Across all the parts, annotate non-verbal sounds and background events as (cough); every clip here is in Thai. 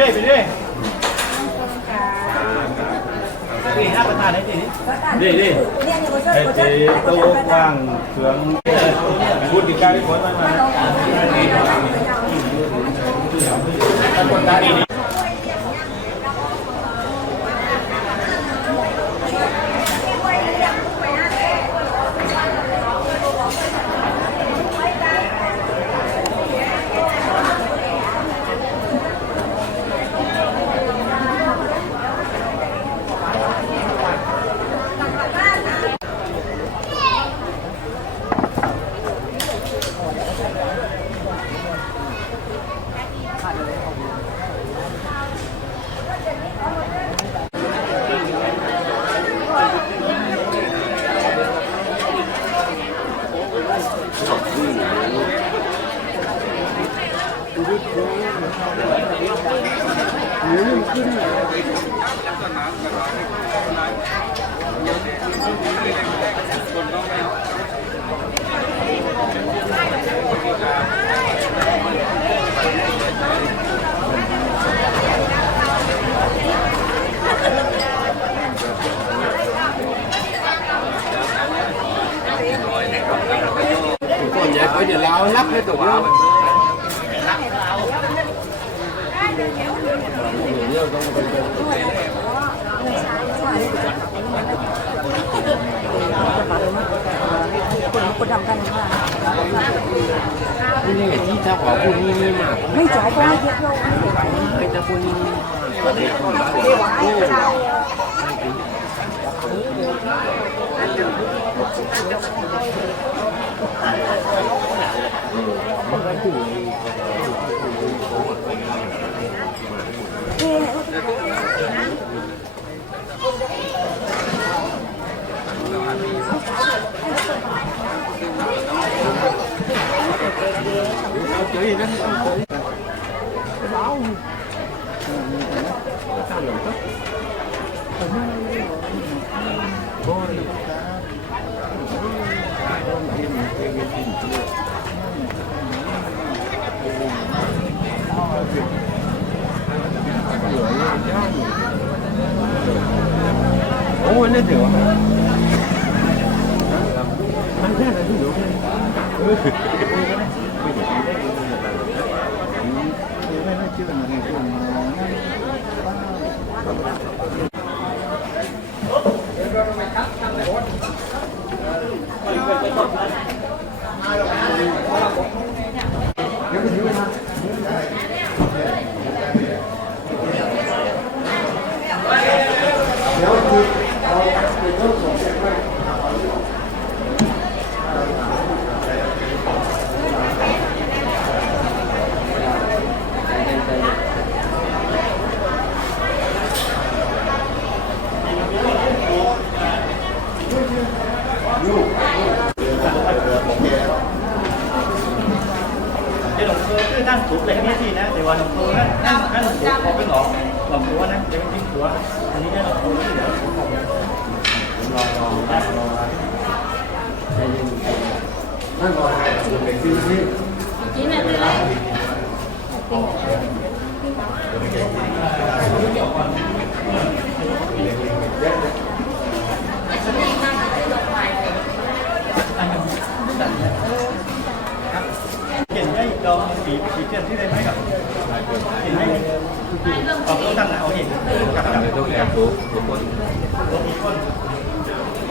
รื่อยไปเรื่อยนี่ห้าประธานให้ดีนี่นี่ไอ้ตโต๊ะกว้างเสืองพูดดีการที่ผลมา คุไม่จ่ายก็ไม่เยอะเราไม่จ่ายก็จะคุณ chửi gì đó cái báo sao lượng tức Ủa nó được hả? Anh thấy là nó được (laughs)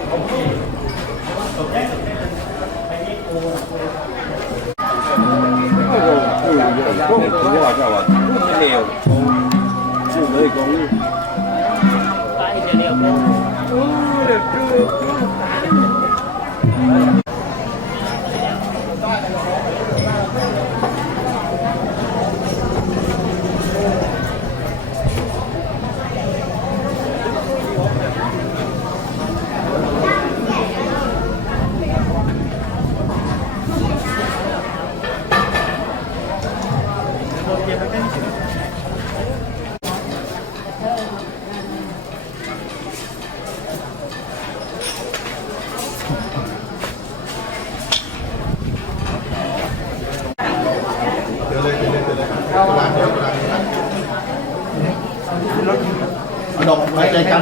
โอ้โหยอดยอดเร็วสู้เลยกองนี้ไปเร็วโอ้เร็ว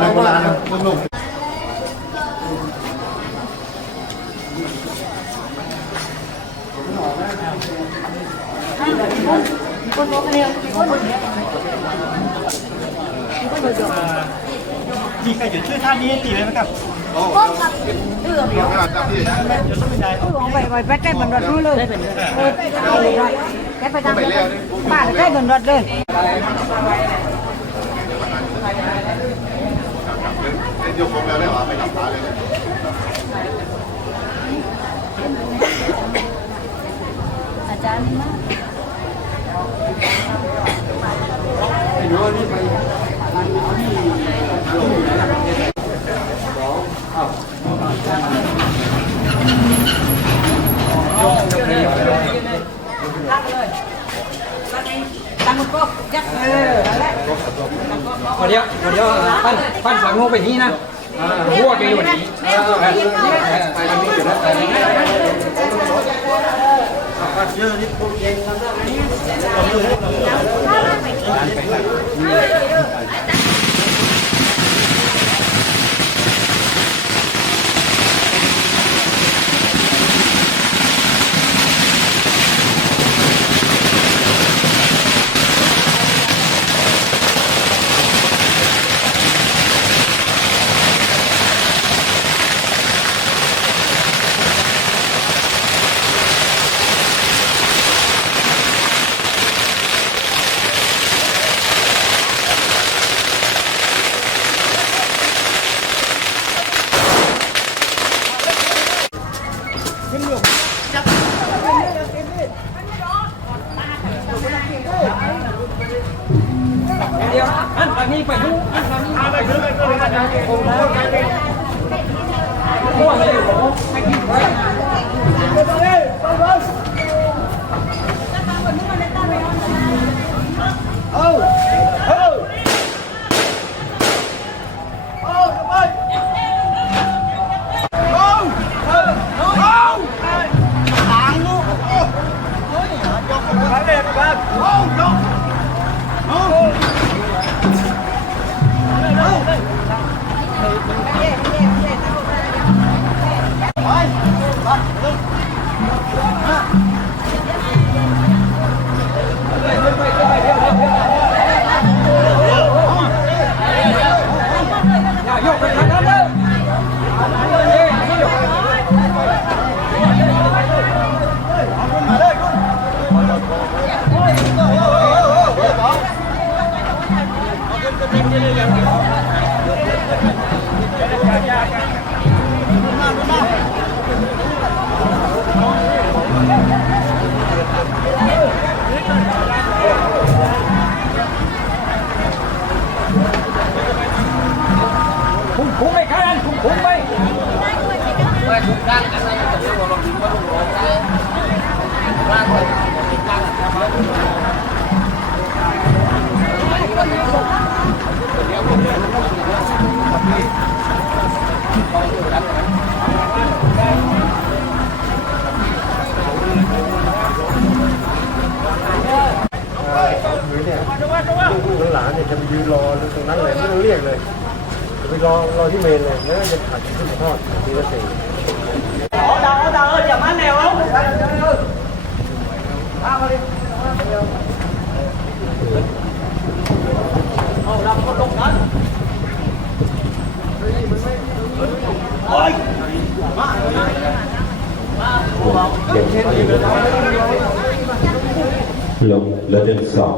ณโบราณคนหนุ่มคนโน้นเนี่ยคนนี้มีใครจะชื่อท่านี้ตีเลยไหมครับก็กับเรือเดียวไปไปไปใกล้บนรด้วยเลยไป้บนรถบ้นใกล้บนรถเลย ยกผมแล้วได้หรอไปหลับตาเลยอาจารย์มากเดี๋ยวเดี๋ยวปั้นปั้นฝังงูไปนี้นะหัวไปอยู่นี้ไปทางนี้อยู่แล้วไปเยอะนี่ปุ๊ บเย็นเไปคุ้มดังกันนะจะเรียกว่าลงดินว่าลงร้องได้ร่างไปดังหรือเนี่ยลูกหลานเนี่ยจะไปยืนรอตรงนั้นเลยไม่ องเรียกเลยจะไปรอรอที่เมนเลยแล้วก็จะขัดขึ้นมาทอดทีละสี่ลงเหลือหนึ่งสอง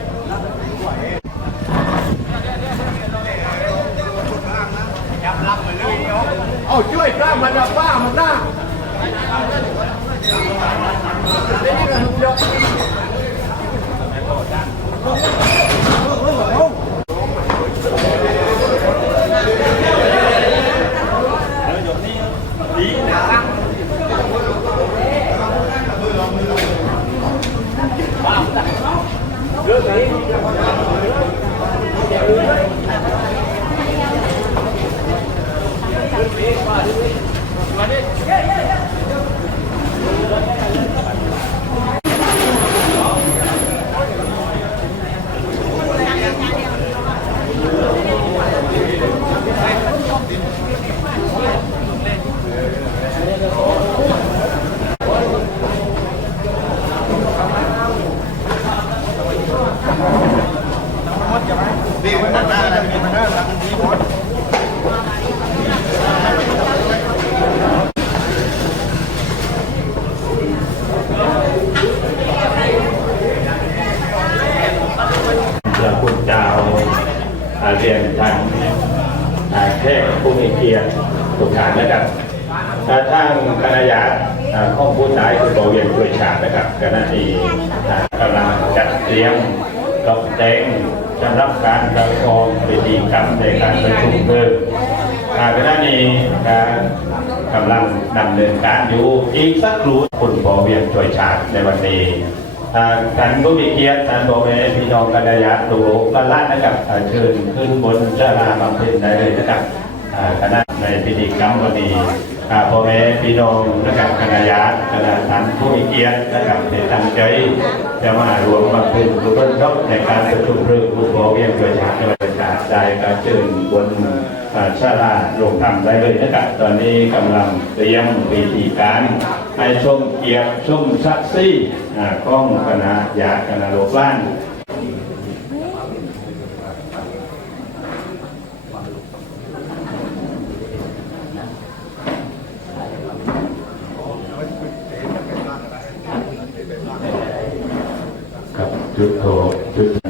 เอาช่วยพระมันนะป้ามันนะนี่ก็หุ่นยนต์มันหน้าเลยมันหน้าแล้วมันดีหมด พระคุณเจ้าอ่าเรียนทางอ่าแขกผู้มีเกียรติทุกท่านนะครับอ่าทางคณะญาติอ่าข้องผู้ตายคือบอกเรียนช่วยชาตินะครับคณะนี้อ่ากำลังจัดเตรียมตกแต่งสำหรับการประกอบพิธีกรรมในการประชุมเพลิงอ่าคณะนี้การกำลังดำเนินการอยู่อีกสักครู่คุณพอเวียนช่วยชาติในวันนี้อ่าการก็มีเกียรติการบอกแม่พี่น้องกันระยะตุโลกันละนะครับเชิญขึ้นบนเจ้าลาบำเพ็ญได้เลยนะครับคณะในพิธีกรรมวันนี้อ่าพ่อแม่พี่น้องนะครับคณะญาติคณะท่านผู้มีเกียรตินะครับในตั้งใจ จะมารวมมาเพ็ญกุศลศพในการประชุมเรื่องผู้ขอเวียนประชาชนประชาใจการเชิญบนชาลาลงทำได้เลยนะครับตอนนี้กำลังเตรียมวิธีการให้ชมเกียรติชมซักซี่ข้องคณะยาคณะโลกบ้านะครั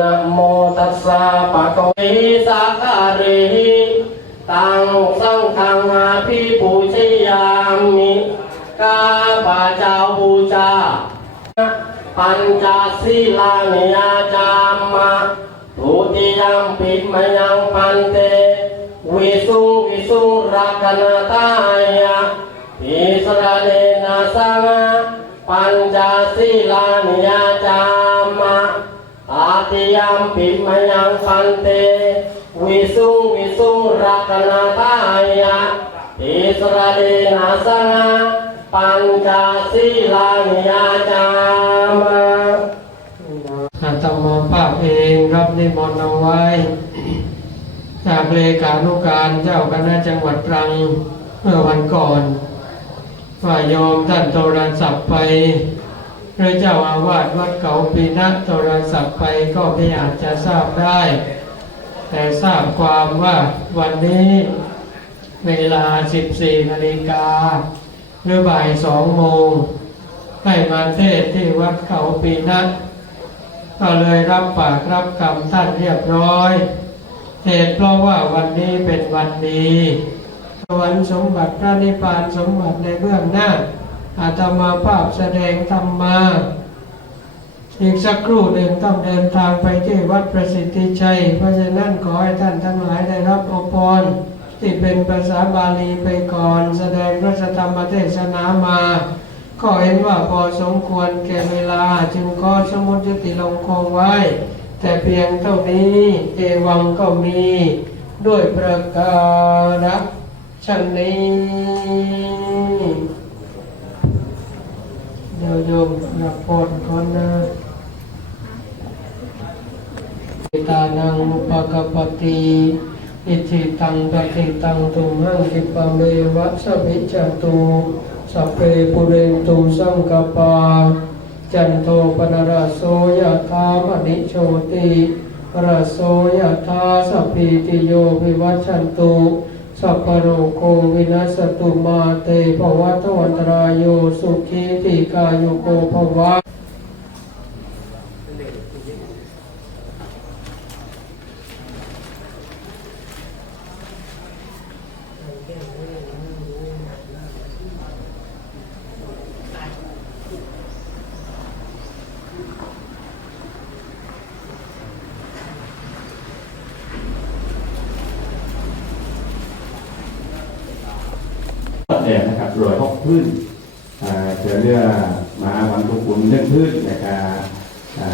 นะโมตัสสะปะคะวิสักการิตังสังฆังอาภิปูชยามิข้าพระเจ้าบูชาปัญจศีลานิยาจามะทุติยมปิมยังพันเต วิสุงวิสุงรักนตายะอิสราเอนะสังฆปัญจศีลานิยาจามามปิมยังพันเต วิสุงวิสุงรักนาทายะอิสราเอนะสังฆปัญจศีลานิยาจามะอาตมาภาพเองรับนิมนต์เอาไว้จากเลขานุการเจ้าคณะจังหวัดตรังเมื่อวันก่อนว่าโยมท่านโทรศัพท์ไป หรือเจ้าอาวาสวัดเขาปีนะโทรศัพท์ไปก็ไม่อาจจะทราบได้ แต่ทราบความว่าวันนี้เวลา 14นาฬิกาหรือบ่ายสองโมงให้มาเทศที่วัดเขาปีนะก็เลยรับปากรับคำท่านเรียบร้อยเหตุเพราะว่าวันนี้เป็นวันดีสวรรค์สมบัติพระนิพพานสมบัติในเบื้องหน้า อาตมาภาพแสดงธรรมา อีกสักครู่หนึ่งต้องเดินทางไปที่วัดประสิทธิชัย เพราะฉะนั้นขอให้ท่านทั้งหลายได้รับอภพรที่เป็นภาษาบาลีไปก่อน แสดงพระธรรมเทศนามา ก็เห็นว่าพอสมควรแก่เวลาจึงก็สมุติติลงคงไว้ แต่เพียงเท่านี้เอวังก็มีด้วยประการฉน ดี๋ยวโยมหลับปนก่อนนะตานังอุปกปปติอิจิตังปฏิตังตุมหังคิปะเมวะสพมิจจตุสัพเพปุเรนตุสังกปา จันโทปนรโสยธามณิโชติรสโสยธาสัพพิติโยวิวัชชันตุ สัพพโรโควินัสตุมาเตภวัตวันตรายโยสุขีติกายุโกภวะ แดดนะครับรวยหกพื้นอ่าเจอเรือมาวันทุกคุณเรื่องพื้นนะครับอ่า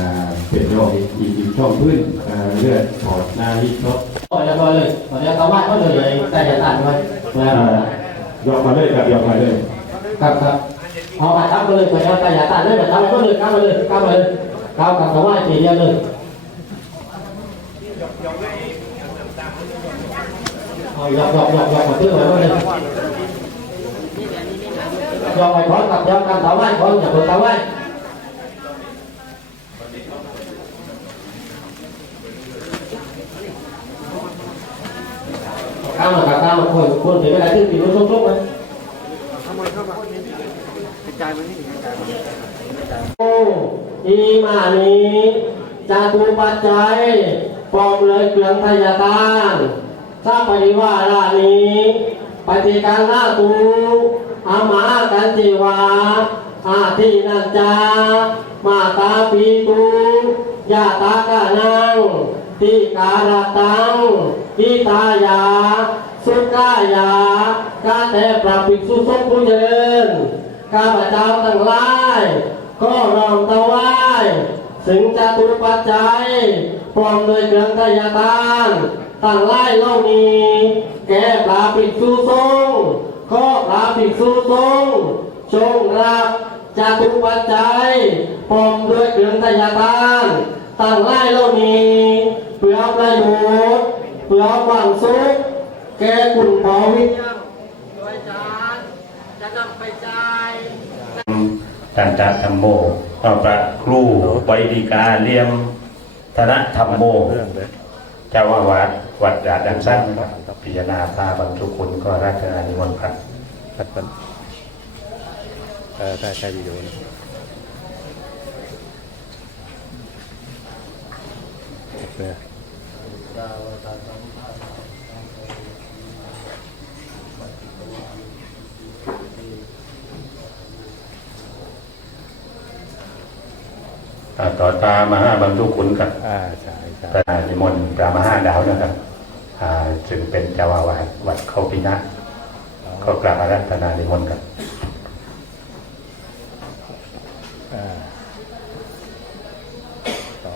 เป็นโรคอีกอีกช่องพื้นอ่าเลือดถอดหน้าฮิตลบ ก็เรียบร้อยเลยตอนนี้เขาว่าเขาเลยใส่จะตัดไว้นะ อ่ายกมาเลยครับยกมาเลย ครับครับเอาไปทำไปเลยไปเอาใส่จะตัดเลยไปทำไปเลยเข้ามาเลยเข้ามาเลยเข้า กับเขาว่าทีเดียวเลยเอายกยกยกยกมาตื้อไว้เลยยกไปขอ อีมานี้จาตุปัจจัยปองเลยเกลืองทยาทานสร้างปฏิวารานี้ปฏิการหน้าตูอามากันจิวาอาทินัจจามาตาปีตูยาตากานังทิการตังทิตายา สุกายา กาแต่ปรับภิกษุสงฆ์ผู้เจริญ ข้าพเจ้าทั้งหลาย ก็รองตะไว้ถึงจะตุปัจจัยพร้อมโดยเครื่องทายทานตั้งไล่เล่านี้แก่ปราภิกษุสงฆ์ก็ปราภิกษุสงฆ์จงรับจตุปัจจัยพร้อมด้วยเครื่องทายทานตั้งไล่เล่านี้เพื่อประโยชน์เพื่อความสุขแก่คุณพอวิญญาณโดยจานจะนำไปจ่าย ตันตธรรมโมพระประครูไวดีกาเลี่ยมธนธรรมโม เจ้าอาวาสวัดดาดันสั้นพิจารณาพาบรรทุกคุณก็ราชการนิมนต์ครับปัดปันเออใช่ใช่วิดีโอนะเนี่ย อ่า ต่อตามมหาบรรทุกคุณกับอ่าใช่ใช่พระนิมนต์พระมหาดาวนะครับอ่าซึ่งเป็นเจ้าอาวาสวัดเขาพินะก็กราบอารัธนานิมนต์ครับอ่าต่อ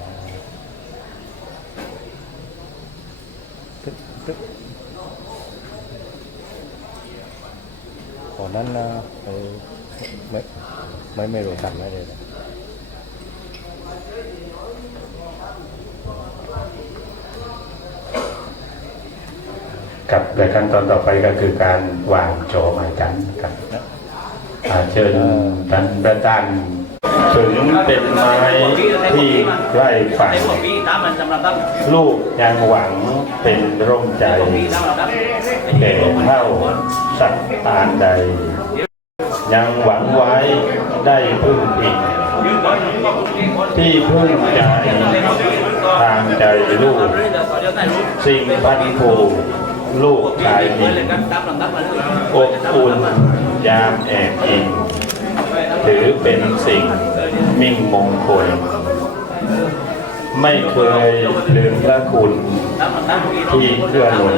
ตึ๊บตึ๊บตอนนั้นนะเออไม่ไม่ไม่รู้ทันไม่เลยนะ กับรายการตอนต่อไปก็คือการวางโจหมายกันครับอ่าเชิญท่านประธานถึงเป็นไม้ที่ใกล้ฝั่งในพวกพี่ตามมันจำรับตั้งลูกยังหวังเป็นร่มใจเราครับแก่เท่าสัตว์ตานใด ยังหวังไว้ได้พึ่งพิงที่พึ่งใจทางใจลูก สิ่งพันผู ลูกชายหญิงอบอุ่นยามแอบอิงถือเป็นสิ่งมิ่งมงคล ไม่เคยลืมพระคุณที่เพื่อหนุน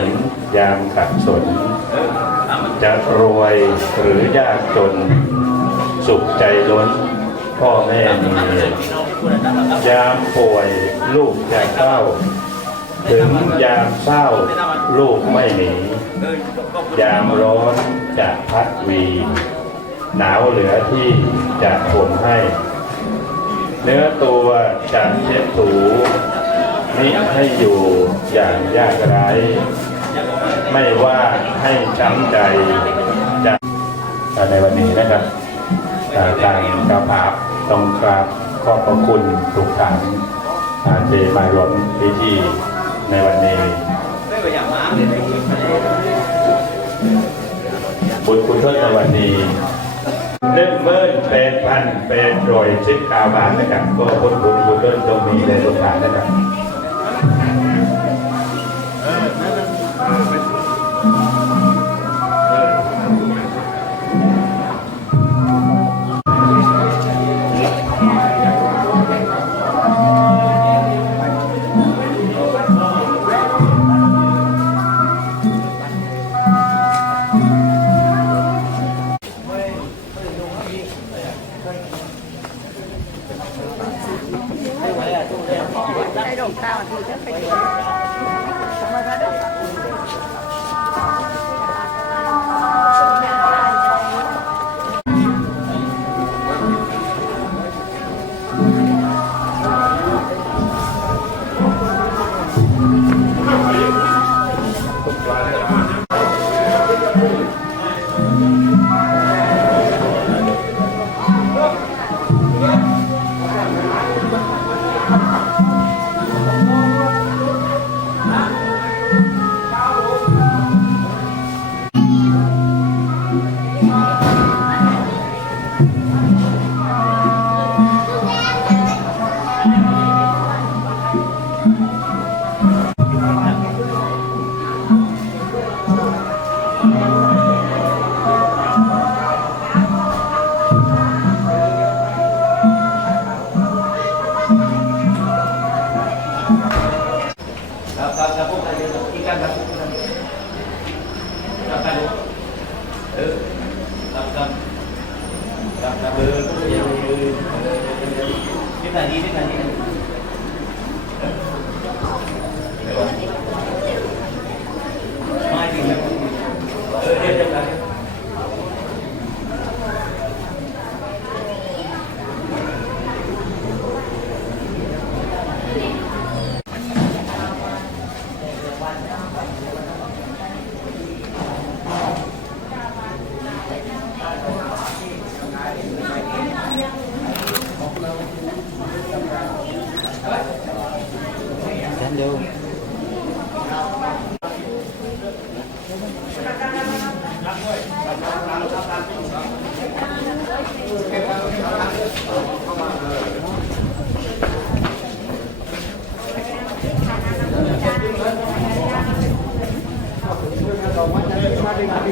ยามขัดสน จะรวยหรือยากจน สุขใจล้นพ่อแม่มียามป่วยลูกจะเศร้า ถึงยามเศร้า ลูกไม่หนียามร้อนจะพัดวี หนาวเหลือที่จะห่มให้ เนื้อตัวจะเช็ดถูมิให้อยู่อย่างยากไร้ไม่ว่าให้ช้ำใจจะในวันนี้นะครับอ่าทางกระพาบต้องกราบขอบพระคุณทุกท่านอาที่มาร่วมพิธีในวันนี้ บุญคุณทศในวัสดีเล่มเบิ้ลแปดพันเป็นรอยชิดกาบาทนะครับก็พ้นบุญคุณทศตรงนี้ในทุกท่านนะครับ ที่ไหนดีที่ไหนดีไม่จริงนะเออเดี๋ยวเดี๋ยวครับ